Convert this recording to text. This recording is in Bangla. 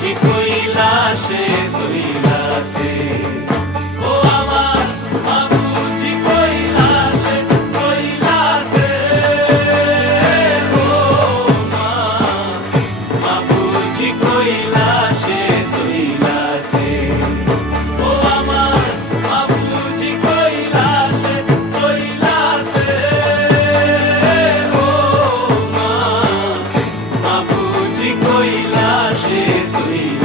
আছি কৈলাসে কৈলাসে ও আমার বাবুজি কৈলাসে কৈলাসে ও মা বাবুজি কৈলাসে কৈলাসে ও আমার বাবুজি কৈলাসে কৈলাসে ও মা বাবুজি কৈলাসে Cristo.